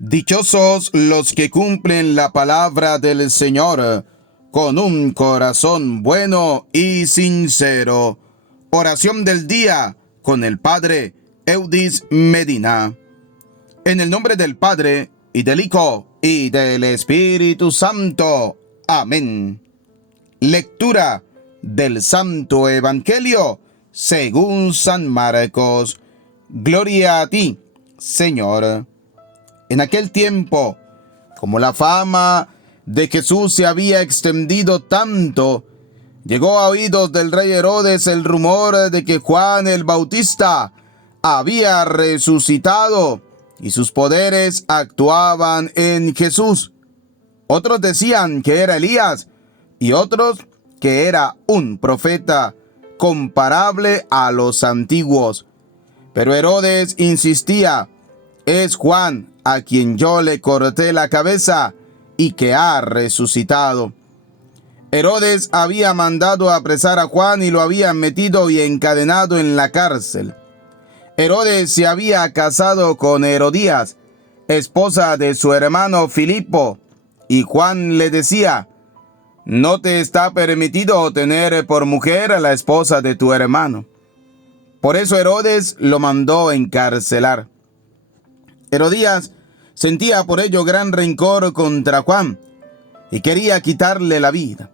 Dichosos los que cumplen la palabra del Señor con un corazón bueno y sincero. Oración del día con el Padre Eudis Medina. En el nombre del Padre, y del Hijo, y del Espíritu Santo. Amén. Lectura del Santo Evangelio según San Marcos. Gloria a ti, Señor. En aquel tiempo, como la fama de Jesús se había extendido tanto, llegó a oídos del rey Herodes el rumor de que Juan el Bautista había resucitado y sus poderes actuaban en Jesús. Otros decían que era Elías y otros que era un profeta comparable a los antiguos. Pero Herodes insistía: es Juan, a quien yo le corté la cabeza y que ha resucitado. Herodes había mandado apresar a Juan y lo había metido y encadenado en la cárcel. Herodes se había casado con Herodías, esposa de su hermano Filipo, y Juan le decía: no te está permitido tener por mujer a la esposa de tu hermano. Por eso Herodes lo mandó encarcelar. Herodías sentía por ello gran rencor contra Juan y quería quitarle la vida,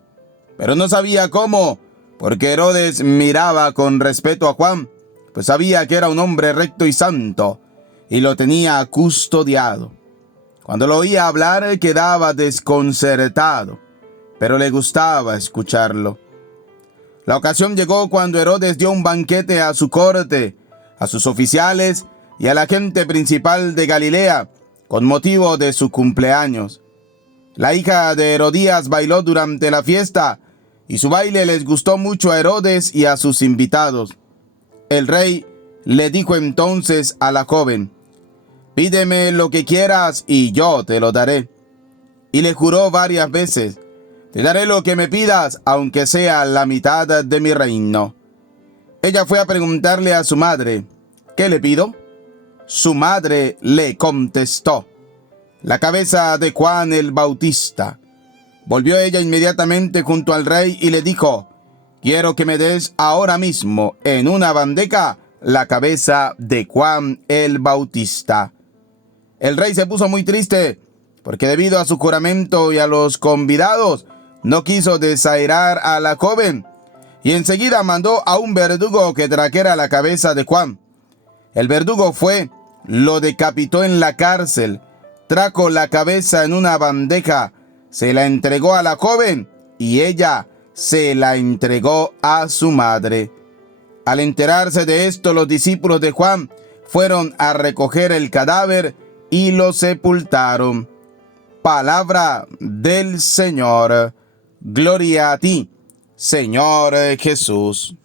pero no sabía cómo, porque Herodes miraba con respeto a Juan, pues sabía que era un hombre recto y santo, y lo tenía custodiado. Cuando lo oía hablar quedaba desconcertado, pero le gustaba escucharlo. La ocasión llegó cuando Herodes dio un banquete a su corte, a sus oficiales y a la gente principal de Galilea, con motivo de su cumpleaños. La hija de Herodías bailó durante la fiesta, y su baile les gustó mucho a Herodes y a sus invitados. El rey le dijo entonces a la joven: pídeme lo que quieras y yo te lo daré. Y le juró varias veces: te daré lo que me pidas, aunque sea la mitad de mi reino. Ella fue a preguntarle a su madre: ¿qué le pido? Su madre le contestó: la cabeza de Juan el Bautista. Volvió ella inmediatamente junto al rey y le dijo: quiero que me des ahora mismo en una bandeja la cabeza de Juan el Bautista. El rey se puso muy triste, porque debido a su juramento y a los convidados, no quiso desairar a la joven, y enseguida mandó a un verdugo que trajera la cabeza de Juan. El verdugo fue, lo decapitó en la cárcel, trajo la cabeza en una bandeja, se la entregó a la joven y ella se la entregó a su madre. Al enterarse de esto, los discípulos de Juan fueron a recoger el cadáver y lo sepultaron. Palabra del Señor. Gloria a ti, Señor Jesús.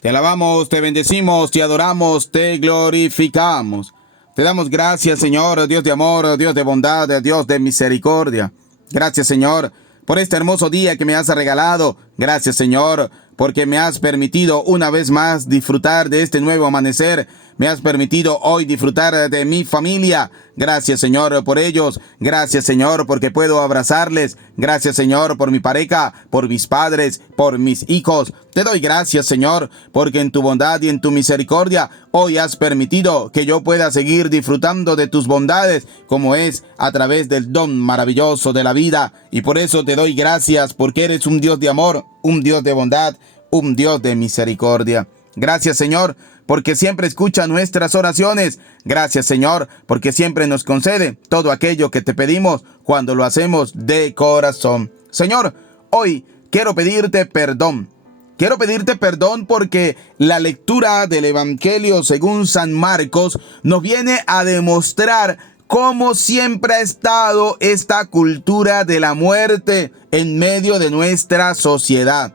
Te alabamos, te bendecimos, te adoramos, te glorificamos. Te damos gracias, Señor, Dios de amor, Dios de bondad, Dios de misericordia. Gracias, Señor, por este hermoso día que me has regalado. Gracias, Señor, porque me has permitido una vez más disfrutar de este nuevo amanecer. Me has permitido hoy disfrutar de mi familia. Gracias, Señor, por ellos. Gracias, Señor, porque puedo abrazarles. Gracias, Señor, por mi pareja, por mis padres, por mis hijos. Te doy gracias, Señor, porque en tu bondad y en tu misericordia hoy has permitido que yo pueda seguir disfrutando de tus bondades, como es a través del don maravilloso de la vida. Y por eso te doy gracias, porque eres un Dios de amor, un Dios de bondad, un Dios de misericordia. Gracias, Señor, porque siempre escucha nuestras oraciones. Gracias, Señor, porque siempre nos concede todo aquello que te pedimos cuando lo hacemos de corazón. Señor, hoy quiero pedirte perdón. Quiero pedirte perdón porque la lectura del Evangelio según San Marcos nos viene a demostrar cómo siempre ha estado esta cultura de la muerte en medio de nuestra sociedad.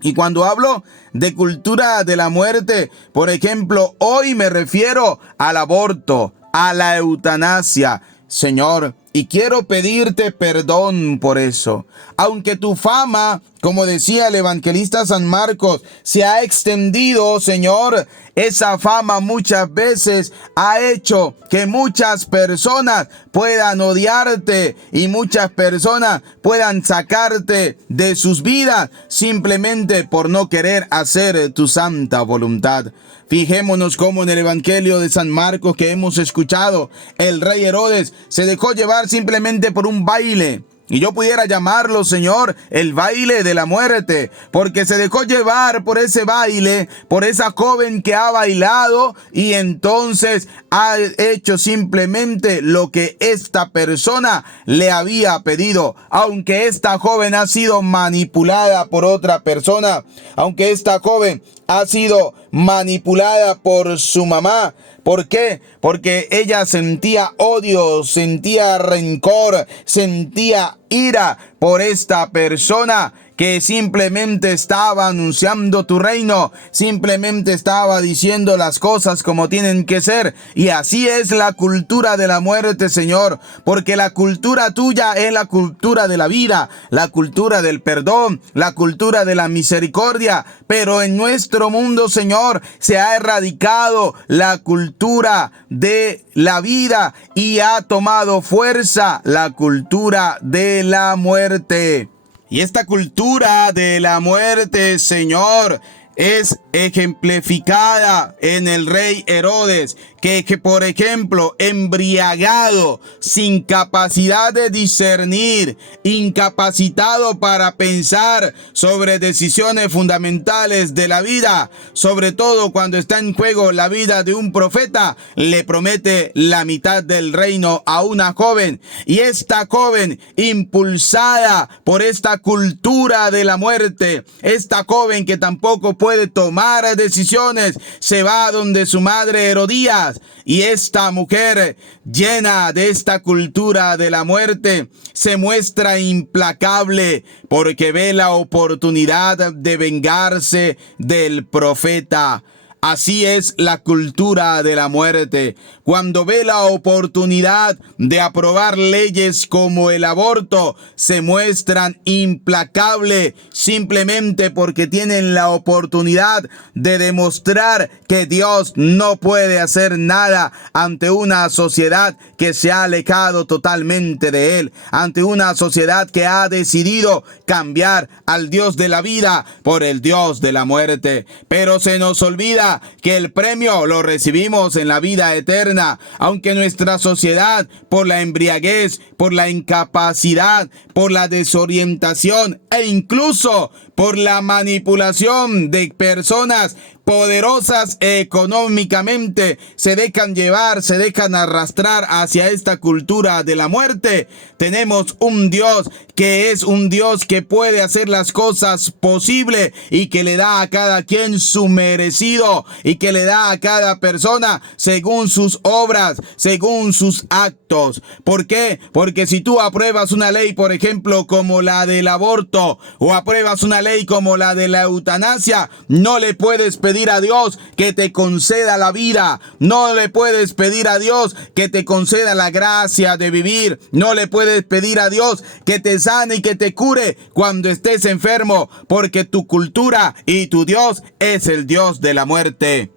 Y cuando hablo de cultura de la muerte, por ejemplo, hoy me refiero al aborto, a la eutanasia, Señor, y quiero pedirte perdón por eso. aunque tu fama, como decía el evangelista San Marcos, se ha extendido, Señor, esa fama muchas veces ha hecho que muchas personas puedan odiarte y muchas personas puedan sacarte de sus vidas simplemente por no querer hacer tu santa voluntad. Fijémonos cómo en el Evangelio de San Marcos que hemos escuchado, el rey Herodes se dejó llevar simplemente por un baile. Y yo pudiera llamarlo, Señor, el baile de la muerte, porque se dejó llevar por ese baile, por esa joven que ha bailado y entonces ha hecho simplemente lo que esta persona le había pedido. Aunque esta joven ha sido manipulada por otra persona, aunque esta joven ha sido manipulada por su mamá. ¿Por qué? Porque ella sentía odio, sentía rencor, sentía ira por esta persona que simplemente estaba anunciando tu reino, simplemente estaba diciendo las cosas como tienen que ser. Y así es la cultura de la muerte, Señor, porque la cultura tuya es la cultura de la vida, la cultura del perdón, la cultura de la misericordia. Pero en nuestro mundo, Señor, se ha erradicado la cultura de la vida y ha tomado fuerza la cultura de la muerte. Y esta cultura de la muerte, Señor, es ejemplificada en el rey Herodes, que por ejemplo, embriagado, sin capacidad de discernir, incapacitado para pensar sobre decisiones fundamentales de la vida, sobre todo cuando está en juego la vida de un profeta, le promete la mitad del reino a una joven. Y esta joven, impulsada por esta cultura de la muerte, esta joven que tampoco puede tomar decisiones, se va donde su madre Herodías. Y esta mujer, llena de esta cultura de la muerte, se muestra implacable porque ve la oportunidad de vengarse del profeta. Así es la cultura de la muerte. Cuando ve la oportunidad de aprobar leyes como el aborto, se muestran implacables simplemente porque tienen la oportunidad de demostrar que Dios no puede hacer nada ante una sociedad que se ha alejado totalmente de Él, ante una sociedad que ha decidido cambiar al Dios de la vida por el Dios de la muerte. Pero se nos olvida que el premio lo recibimos en la vida eterna, aunque nuestra sociedad, por la embriaguez, por la incapacidad, por la desorientación e incluso por la manipulación de personas poderosas económicamente, se dejan llevar, se dejan arrastrar hacia esta cultura de la muerte. Tenemos un Dios que es un Dios que puede hacer las cosas posibles y que le da a cada quien su merecido y que le da a cada persona según sus obras, según sus actos. ¿Por qué? Porque si tú apruebas una ley, por ejemplo, como la del aborto o apruebas una ley como la de la eutanasia, no le puedes pedir a Dios que te conceda la vida, no le puedes pedir a Dios que te conceda la gracia de vivir, no le puedes pedir a Dios que te sane y que te cure cuando estés enfermo, porque tu cultura y tu Dios es el Dios de la muerte.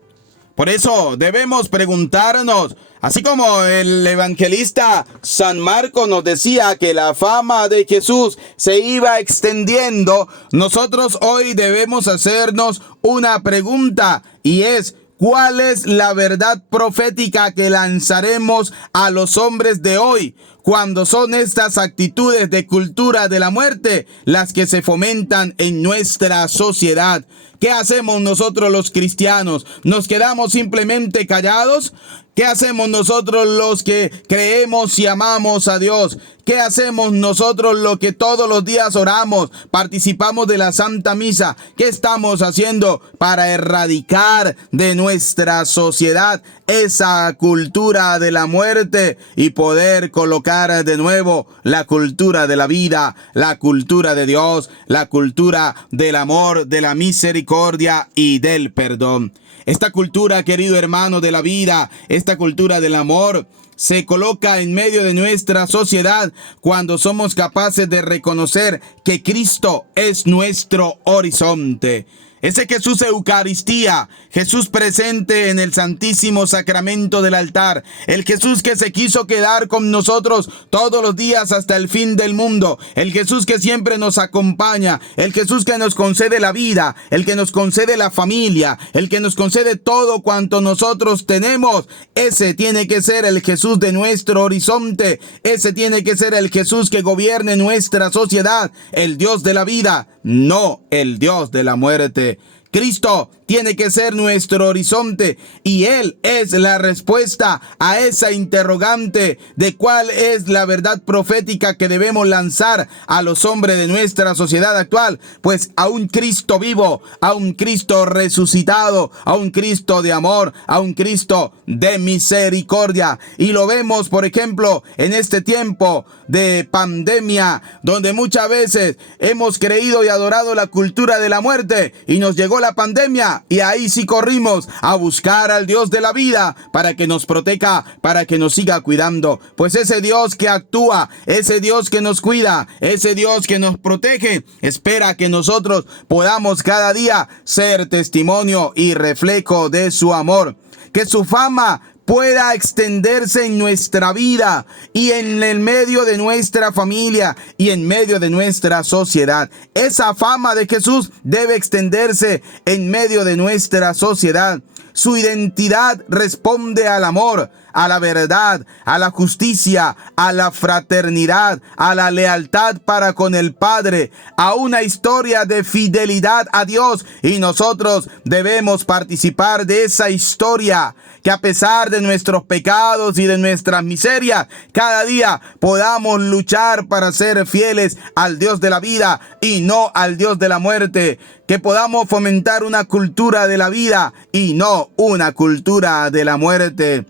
Por eso debemos preguntarnos, así como el evangelista San Marcos nos decía que la fama de Jesús se iba extendiendo, nosotros hoy debemos hacernos una pregunta y es: ¿cuál es la verdad profética que lanzaremos a los hombres de hoy cuando son estas actitudes de cultura de la muerte las que se fomentan en nuestra sociedad? ¿Qué hacemos nosotros los cristianos? ¿Nos quedamos simplemente callados? ¿Qué hacemos nosotros los que creemos y amamos a Dios? ¿Qué hacemos nosotros los que todos los días oramos, participamos de la Santa Misa? ¿Qué estamos haciendo para erradicar de nuestra sociedad esa cultura de la muerte y poder colocar buscar de nuevo la cultura de la vida, la cultura de Dios, la cultura del amor, de la misericordia y del perdón. Esta cultura, querido hermano, de la vida, esta cultura del amor, se coloca en medio de nuestra sociedad cuando somos capaces de reconocer que Cristo es nuestro horizonte. Ese Jesús Eucaristía, Jesús presente en el Santísimo Sacramento del altar, el Jesús que se quiso quedar con nosotros todos los días hasta el fin del mundo, el Jesús que siempre nos acompaña, el Jesús que nos concede la vida, el que nos concede la familia, el que nos concede todo cuanto nosotros tenemos. Ese tiene que ser el Jesús de nuestro horizonte, ese tiene que ser el Jesús que gobierne nuestra sociedad, el Dios de la vida, no el Dios de la muerte. Cristo tiene que ser nuestro horizonte y Él es la respuesta a esa interrogante de cuál es la verdad profética que debemos lanzar a los hombres de nuestra sociedad actual. Pues a un Cristo vivo, a un Cristo resucitado, a un Cristo de amor, a un Cristo de misericordia. Y lo vemos, por ejemplo, en este tiempo de pandemia, donde muchas veces hemos creído y adorado la cultura de la muerte y nos llegó la pandemia. Y ahí sí corrimos a buscar al Dios de la vida para que nos proteja, para que nos siga cuidando. Pues ese Dios que actúa, ese Dios que nos cuida, ese Dios que nos protege, espera que nosotros podamos cada día ser testimonio y reflejo de su amor. Que su fama pueda extenderse en nuestra vida y en el medio de nuestra familia y en medio de nuestra sociedad. Esa fama de Jesús debe extenderse en medio de nuestra sociedad. Su identidad responde al amor, a la verdad, a la justicia, a la fraternidad, a la lealtad para con el Padre, a una historia de fidelidad a Dios, y nosotros debemos participar de esa historia, que a pesar de nuestros pecados y de nuestras miserias, cada día podamos luchar para ser fieles al Dios de la vida y no al Dios de la muerte. Que podamos fomentar una cultura de la vida y no una cultura de la muerte.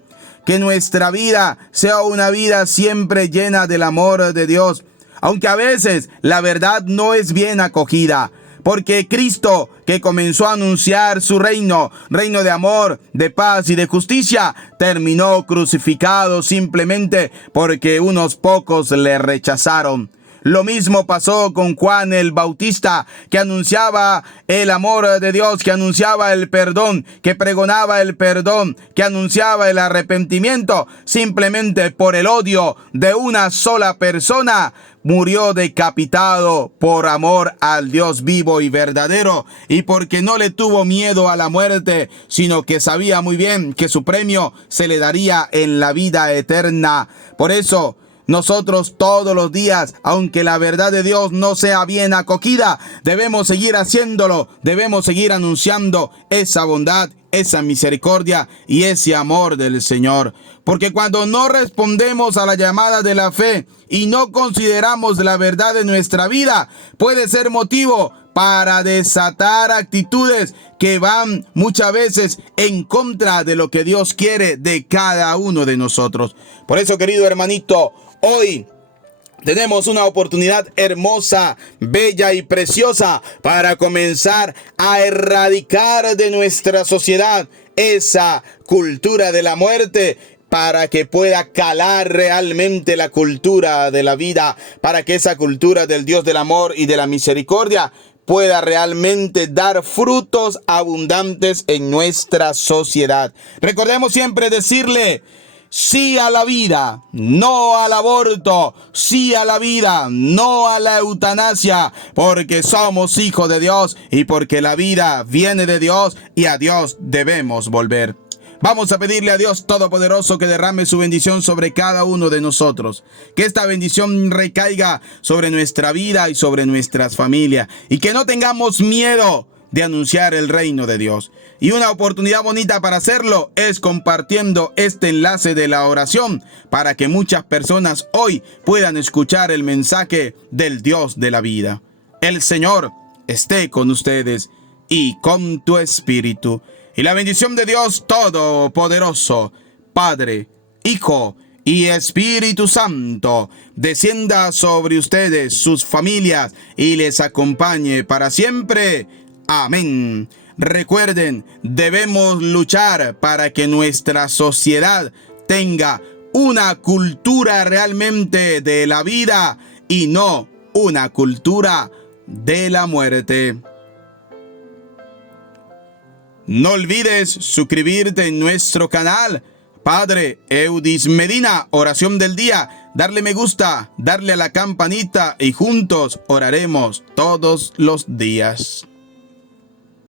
Que nuestra vida sea una vida siempre llena del amor de Dios, aunque a veces la verdad no es bien acogida. Porque Cristo, que comenzó a anunciar su reino de amor, de paz y de justicia, terminó crucificado simplemente porque unos pocos le rechazaron. Lo mismo pasó con Juan el Bautista, que anunciaba el amor de Dios, que anunciaba el perdón, que pregonaba el perdón, que anunciaba el arrepentimiento. Simplemente por el odio de una sola persona, murió decapitado por amor al Dios vivo y verdadero, y porque no le tuvo miedo a la muerte, sino que sabía muy bien que su premio se le daría en la vida eterna. Por eso, nosotros todos los días, aunque la verdad de Dios no sea bien acogida, debemos seguir haciéndolo, debemos seguir anunciando esa bondad, esa misericordia y ese amor del Señor. Porque cuando no respondemos a la llamada de la fe y no consideramos la verdad de nuestra vida, puede ser motivo para desatar actitudes que van muchas veces en contra de lo que Dios quiere de cada uno de nosotros. Por eso, querido hermanito, hoy tenemos una oportunidad hermosa, bella y preciosa para comenzar a erradicar de nuestra sociedad esa cultura de la muerte, para que pueda calar realmente la cultura de la vida, para que esa cultura del Dios del amor y de la misericordia pueda realmente dar frutos abundantes en nuestra sociedad. Recordemos siempre decirle sí a la vida, no al aborto, sí a la vida, no a la eutanasia, porque somos hijos de Dios y porque la vida viene de Dios y a Dios debemos volver. Vamos a pedirle a Dios Todopoderoso que derrame su bendición sobre cada uno de nosotros. Que esta bendición recaiga sobre nuestra vida y sobre nuestras familias. Y que no tengamos miedo de anunciar el reino de Dios. Y una oportunidad bonita para hacerlo es compartiendo este enlace de la oración para que muchas personas hoy puedan escuchar el mensaje del Dios de la vida. El Señor esté con ustedes y con tu espíritu. Y la bendición de Dios Todopoderoso, Padre, Hijo y Espíritu Santo descienda sobre ustedes, sus familias, y les acompañe para siempre. Amén. Recuerden, debemos luchar para que nuestra sociedad tenga una cultura realmente de la vida y no una cultura de la muerte. No olvides suscribirte en nuestro canal Padre Eudis Medina, oración del día, darle me gusta, darle a la campanita y juntos oraremos todos los días.